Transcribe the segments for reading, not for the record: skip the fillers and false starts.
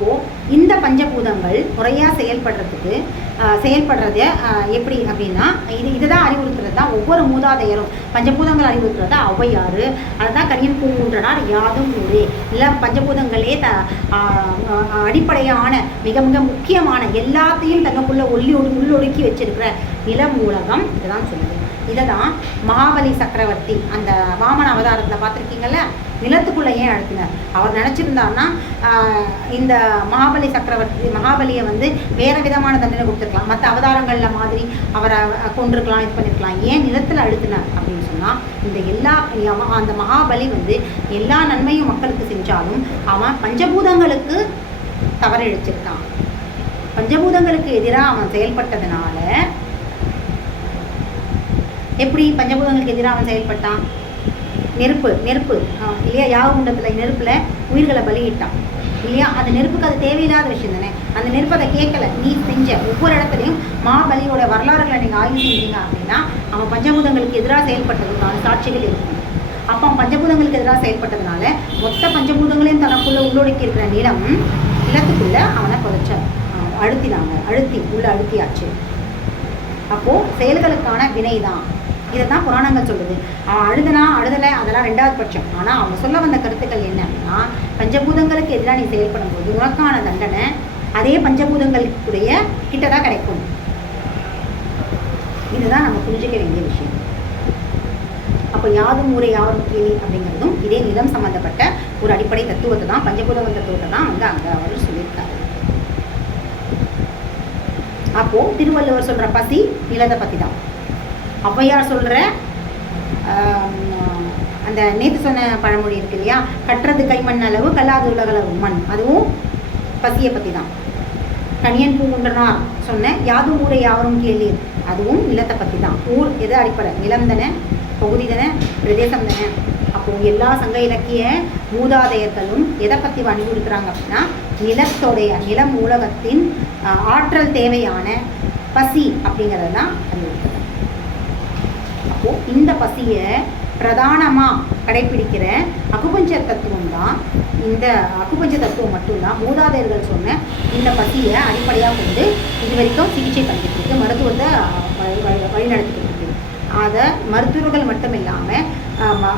அப்போது இந்த பஞ்சபூதங்கள் முறையாக செயல்படுறது எப்படி அப்படின்னா இதுதான் அறிவுறுத்துறது தான் ஒவ்வொரு மூதாதையரும். பஞ்சபூதங்கள் அறிவுறுத்துறது தான் ஔவையார், அதுதான் கணியன் பூங்குன்றனார் யாதும் ஊரே. இல்லை பஞ்சபூதங்களே அடிப்படையான மிக மிக முக்கியமான எல்லாத்தையும் தனக்குள்ளே உள்ளொடுக்கி வச்சிருக்கிற நிலமூலகம் இதுதான் சொல்லுது. இதை தான் மகாபலி சக்கரவர்த்தி அந்த வாமன அவதாரத்தில் பார்த்துருக்கீங்கள்ல, நிலத்துக்குள்ளே ஏன் அழுத்தினார்? அவர் நினச்சிருந்தாருன்னா இந்த மகாபலியை வேறு விதமான தண்டனை கொடுத்துருக்கலாம், மற்ற அவதாரங்களில் மாதிரி அவரை கொண்டிருக்கலாம், இது பண்ணியிருக்கலாம். ஏன் நிலத்தில் அழுத்தினார் அப்படின்னு சொன்னால் அந்த மகாபலி எல்லா நன்மையும் மக்களுக்கு செஞ்சாலும் அவன் பஞ்சபூதங்களுக்கு தவறிழைச்சிருக்கான். பஞ்சபூதங்களுக்கு எதிராக அவன் செயல்பட்டதுனால எப்படி பஞ்சபூதங்களுக்கு எதிராக அவன் செயல்பட்டான்? நெருப்பு இல்லையா, யாககுண்டத்தில் நெருப்பில் உயிர்களை பலியிட்டான் இல்லையா? அந்த நெருப்புக்கு அது தேவையில்லாத விஷயம் தானே. அந்த நெருப்பு அதை கேட்கல. நீ செஞ்ச ஒவ்வொரு இடத்துலையும் மகாபலியோட வரலாறுகளை நீங்கள் ஆய்வு செஞ்சீங்க அப்படின்னா அவன் பஞ்சபூதங்களுக்கு எதிராக செயல்பட்டதுக்கான சாட்சிகள் இருக்கும். அப்போ அவன் பஞ்சபூதங்களுக்கு எதிராக செயல்பட்டதுனால மொத்த பஞ்சபூதங்களையும் தனக்குள்ளே உள்ளொடுக்கி இருக்கிற நிலத்துக்குள்ளே அவனை அழுத்தியாச்சு. அப்போது செயல்களுக்கான வினை தான். இதை தான் புராணங்கள் சொல்லுது. அவன் அழுதலை அதெல்லாம் ரெண்டாவது பட்சம். ஆனால் அவங்க சொல்ல வந்த கருத்துக்கள் என்ன அப்படின்னா, பஞ்சபூதங்களுக்கு எதிராக நீ செயல்படும் போது உனக்கான தண்டனை அதே பஞ்சபூதங்களுக்குடைய கிட்டதான் கிடைக்கும். இதுதான் நம்ம புரிஞ்சுக்க வேண்டிய விஷயம். அப்போ யாதும் ஊரே யாவரும் கேளி அப்படிங்கிறதும் இதே நிலம் சம்பந்தப்பட்ட ஒரு அடிப்படை தத்துவத்தை தான், பஞ்சபூதங்கள் தத்துவத்தை தான் அங்கே அவர் சொல்லியிருக்காரு. அப்போது திருவள்ளுவர் சொல்கிற பசி நிலத்தை பற்றி தான். ஔவையார் சொல்கிற அந்த நேற்று சொன்ன பழமொழி இருக்கு இல்லையா, கட்டுறது கைமண் அளவு கல்லாது உலகளவு மண், அதுவும் பசியை பற்றி தான். கணியன் பூங்குன்றனார் சொன்ன யாதும் ஊரை யாவரும் கேளீர், அதுவும் நிலத்தை பற்றி தான். ஊர் எது அடிப்படை? நிலம் தானே, பகுதி தானே, பிரதேசம் தானே. அப்போது எல்லா சங்க இலக்கிய மூதாதையர்களும் எதை பற்றி வலியுறுத்துறாங்க அப்படின்னா நில மூலகத்தின் ஆற்றல் தேவையான பசி அப்படிங்கிறது தான் வலியுறுத்துறாங்க. அப்போது இந்த பசியை பிரதானமாக கடைப்பிடிக்கிற அகுபஞ்சர் தத்துவம் தான். இந்த அகுபஞ்சர் தத்துவம் மட்டும்தான் மூதாதையர்கள் சொன்ன இந்த பசியை அடிப்படையாக கொண்டு இது வரைக்கும் சிகிச்சை பண்ணிக்கிட்டு இருக்கு, மருத்துவத்தை வழிநடத்திக்கிட்டு இருக்கு. அதை மருத்துவர்கள் மட்டும் இல்லாமல்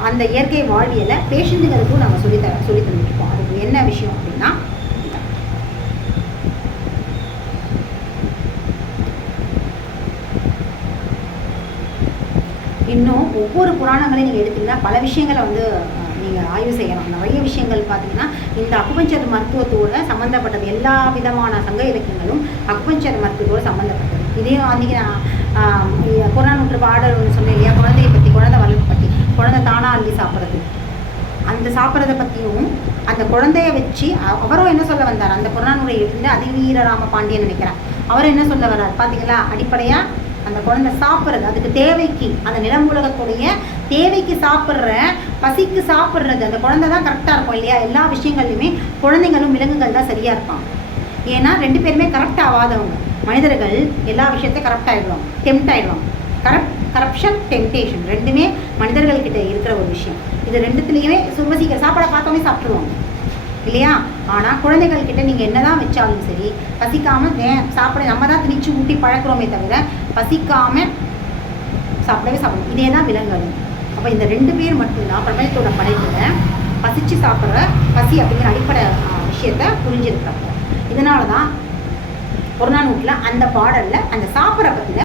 அந்த இயற்கை வாழ்வியலை பேஷண்ட்டுகளுக்கும் நம்ம சொல்லி தந்துட்டுருக்கோம். அதுக்கு என்ன விஷயம் அப்படின்னா, இன்னும் ஒவ்வொரு புராணங்களையும் நீங்கள் எடுத்திங்கன்னா பல விஷயங்களை நீங்கள் ஆய்வு செய்யலாம். நிறைய விஷயங்கள் பார்த்தீங்கன்னா இந்த அக்குபஞ்சர் மருத்துவத்தோடு சம்மந்தப்பட்டது. எல்லா விதமான சங்க இலக்கியங்களும் அக்குபஞ்சர் மருத்துவத்தோடு சம்மந்தப்பட்டது. இதையும் அன்றைக்கி நான் புறநானூற்று பாடல் ஒன்று சொன்னேன் இல்லையா, குழந்தையை பற்றி, குழந்தை வளர்ப்பு பற்றி, குழந்தை தானாக அள்ளி சாப்பிட்றது, அந்த சாப்பிட்றத பற்றியும் அந்த குழந்தைய வச்சு அவரும் என்ன சொல்ல வந்தார், அந்த புறநானூரை எழுந்து அதிவீரராம பாண்டியன் நினைக்கிறேன், அவர் என்ன சொல்ல வர்றார் பார்த்தீங்களா? அடிப்படையாக அந்த குழந்தை சாப்பிட்றது, அதுக்கு தேவைக்கு, அந்த நிலமூலகத்துடைய தேவைக்கு சாப்பிட்ற, பசிக்கு சாப்பிட்றது, அந்த குழந்தை தான் கரெக்டாக இருக்கும் இல்லையா? எல்லா விஷயங்கள்லையுமே குழந்தைங்களும் விலங்குகள் தான் சரியாக இருப்பாங்க. ஏன்னா ரெண்டு பேருமே கரெக்ட் ஆகாதவங்க. மனிதர்கள் எல்லா விஷயத்தையும் கரெக்ட் ஆகிடுவாங்க, டெம்ட் ஆகிடுவாங்க. கரப்ஷன், டெம்டேஷன் ரெண்டுமே மனிதர்கள்கிட்ட இருக்கிற ஒரு விஷயம். இது ரெண்டுத்துலேயுமே சுமசிக்கிற சாப்பாடை பார்த்தோமே சாப்பிட்ருவாங்க இல்லையா? ஆனால் குழந்தைகள்கிட்ட நீங்கள் என்ன தான் வச்சாலும் சரி பசிக்காமல் சாப்பிட நம்ம தான் திணிச்சு ஊட்டி பழக்கிறோமே தவிர பசிக்காமல் சாப்பிடணும். இதே தான் விலங்குகள். அப்போ இந்த ரெண்டு பேர் மட்டும்தான் பிரபஞ்சத்தோட படைப்பில் பசிச்சு சாப்பிட்ற பசி அப்படிங்கிற அடிப்படை விஷயத்தை புரிஞ்சிருக்கிறாங்க. இதனால தான் புறநானூற்றில் அந்த பாடலில் அந்த சாப்பிட்ற பற்றின